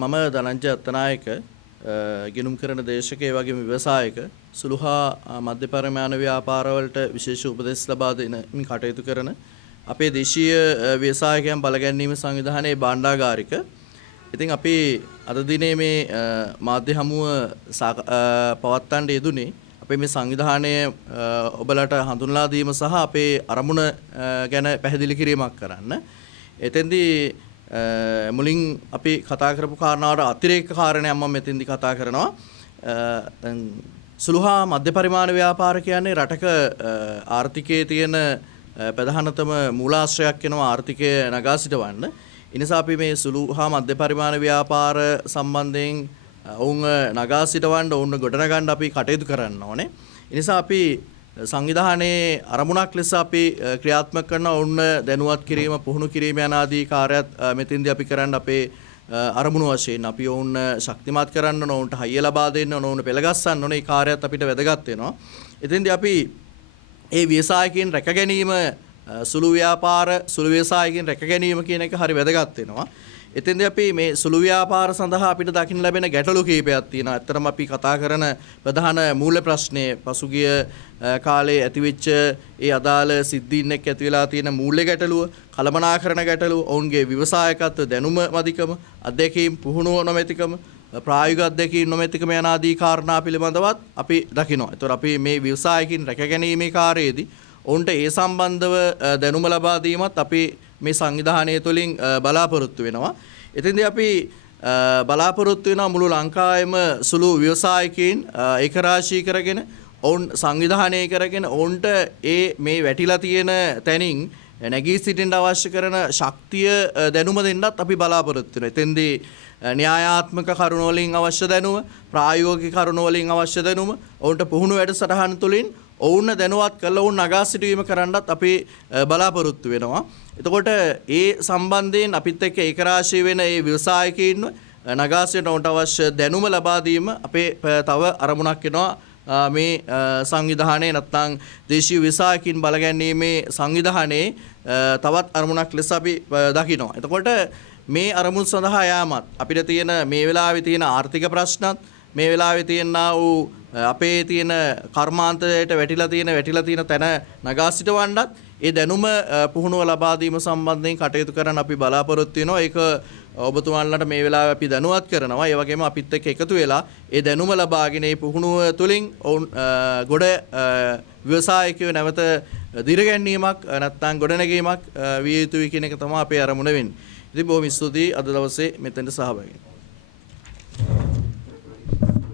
මම ධනංජය අත්තනායක ගිණුම් කරන දේශකයෙක් වගේම ව්‍යවසායක සුළු හා මධ්‍ය පරිමාණ ව්‍යාපාරවලට විශේෂ උපදෙස් ලබා දෙමින් කටයුතු කරන අපේ දේශීය ව්‍යවසායකයන් බලගැන්වීම සංවිධානයේ භාණ්ඩාගාරික. ඉතින් අපි අද දිනේ මේ මාධ්‍ය හමුව පවත්වන්න යෙදුනේ අපේ මේ සංවිධානය ඔබලට හඳුන්වා දීම සහ අපේ අරමුණ ගැන පැහැදිලි කිරීමක් කරන්න. එතෙන්දී මුලින් අපි කතා කරපු කාරණාවට අතිරේක කාරණයක් මම මෙතෙන්දී කතා කරනවා. සුළු හා මධ්‍ය පරිමාණ ව්‍යාපාර කියන්නේ රටක ආර්ථිකයේ තියෙන ප්‍රධානතම මූලාශ්‍රයක් වෙනවා ආර්ථිකය නගා සිටවන්න. ඒ නිසා අපි මේ සුළු හා මධ්‍ය පරිමාණ ව්‍යාපාර සම්බන්ධයෙන් ඔවුන් නගා සිටවන්න ඔවුන් ගොඩනගන්න අපි කටයුතු කරන්න ඕනේ. ඒ නිසා අපි සංවිධානයේ අරමුණක් ලෙස අපි ක්‍රියාත්මක කරන ඔවුන් දැනුවත් කිරීම, පුහුණු කිරීම යන ආදී කාර්යත් මෙතෙන්දී අපි කරන්න අපේ අරමුණු වශයෙන් අපි ඔවුන් ශක්තිමත් කරන්න ඕන, ඔවුන්ට හයිය ලබා දෙන්න ඕන, ඔවුන් පෙළගස්සන්න ඕන. ඒ කාර්යත් අපිට වැදගත් වෙනවා. එතෙන්දී අපි මේ ව්‍යවසායකින් රැක ගැනීම, සුළු ව්‍යාපාර, සුළු ව්‍යවසායකින් රැක ගැනීම කියන එක හරි වැදගත් වෙනවා. එතෙන්දී අපි මේ සුළු ව්‍යාපාර සඳහා අපිට දකින්න ලැබෙන ගැටලු කීපයක් තියෙනවා. ඇත්තටම අපි කතා කරන ප්‍රධාන මූල ප්‍රශ්නේ පසුගිය කාලේ ඇතිවෙච්ච ඒ අදාළ සිද්ධීන් එක්ක ඇති වෙලා තියෙන මූල්‍ය ගැටලුව, කළමනාකරණ ගැටලුව, ඔවුන්ගේ ව්‍යවසායකත්ව දැනුම මදිකම, අධ්‍යක්ීම් පුහුණුව නොමැතිකම, ප්‍රායෝගික අධ්‍යක්ීම් නොමැතිකම යන ආදී කාරණා පිළිබඳවත් අපි දකිනවා. ඒතොර අපි මේ ව්‍යවසායකින් රැකගැනීමේ කාර්යයේදී ඔවුන්ට ඒ සම්බන්ධව දැනුම ලබා දීමත් අපි මේ සංවිධානය තුළින් බලාපොරොත්තු වෙනවා. එතෙන්දී අපි බලාපොරොත්තු වෙනවා මුළු ලංකාවෙම සුළු ව්‍යවසායකයන් ඒකරාශී කරගෙන ඔවුන් සංවිධානය කරගෙන ඔවුන්ට මේ වැටිලා තියෙන තැනින් නැගී සිටින්න අවශ්‍ය කරන ශක්තිය දැනුම දෙන්නත් අපි බලාපොරොත්තු වෙනවා. එතෙන්දී න්‍යායාත්මක කරුණු වලින් අවශ්‍ය දැනුම, ප්‍රායෝගික කරුණු වලින් අවශ්‍ය දැනුම, ඔවුන්ට පුහුණු වැඩසටහන් තුළින් ඔවුන් දැනුවත් කරලා ඔවුන් නගා සිටුවීම කරන්නත් අපි බලාපොරොත්තු වෙනවා. එතකොට ඒ සම්බන්ධයෙන් අපිත් එක්ක ඒකරාශී වෙන ඒ ව්‍යවසායකයින්ව නගා සිටුවීමට ඔවුන්ට අවශ්‍ය දැනුම ලබා දීම අපේ තව අරමුණක් වෙනවා. මේ සංවිධානයේ නැත්නම් දේශීය ව්‍යවසායකින් බලගැන්වීමේ සංවිධානයේ තවත් අරමුණක් ලෙස අපි දකිනවා. එතකොට මේ අරමුණ සඳහා යාමත් අපිට තියෙන මේ වෙලාවේ තියෙන ආර්ථික ප්‍රශ්නත්, මේ වෙලාවේ තියෙනා වූ අපේ තියෙන කර්මාන්තයට වැටිලා තියෙන තැන නගා සිටවන්නත් ඒ දැනුම පුහුණුව ලබා දීම සම්බන්ධයෙන් කටයුතු කරන්න අපි බලාපොරොත්තු වෙනවා. ඒක ඔබතුමාලට මේ වෙලාවේ අපි දැනුවත් කරනවා. ඒ වගේම අපිත් එක්ක එකතු වෙලා ඒ දැනුම ලබාගෙන ඒ පුහුණුව තුළින් ගොඩ ව්‍යවසායකයෝ නැවත දිරගැන්වීමක් නැත්නම් ගොඩනැගීමක් විය යුතුයි කියන එක තමයි අපේ අරමුණ වෙන්නේ. ඉතින් බොහොම ස්තුතියි අද දවසේ මෙතෙන්ට සහභාගී වෙන්න.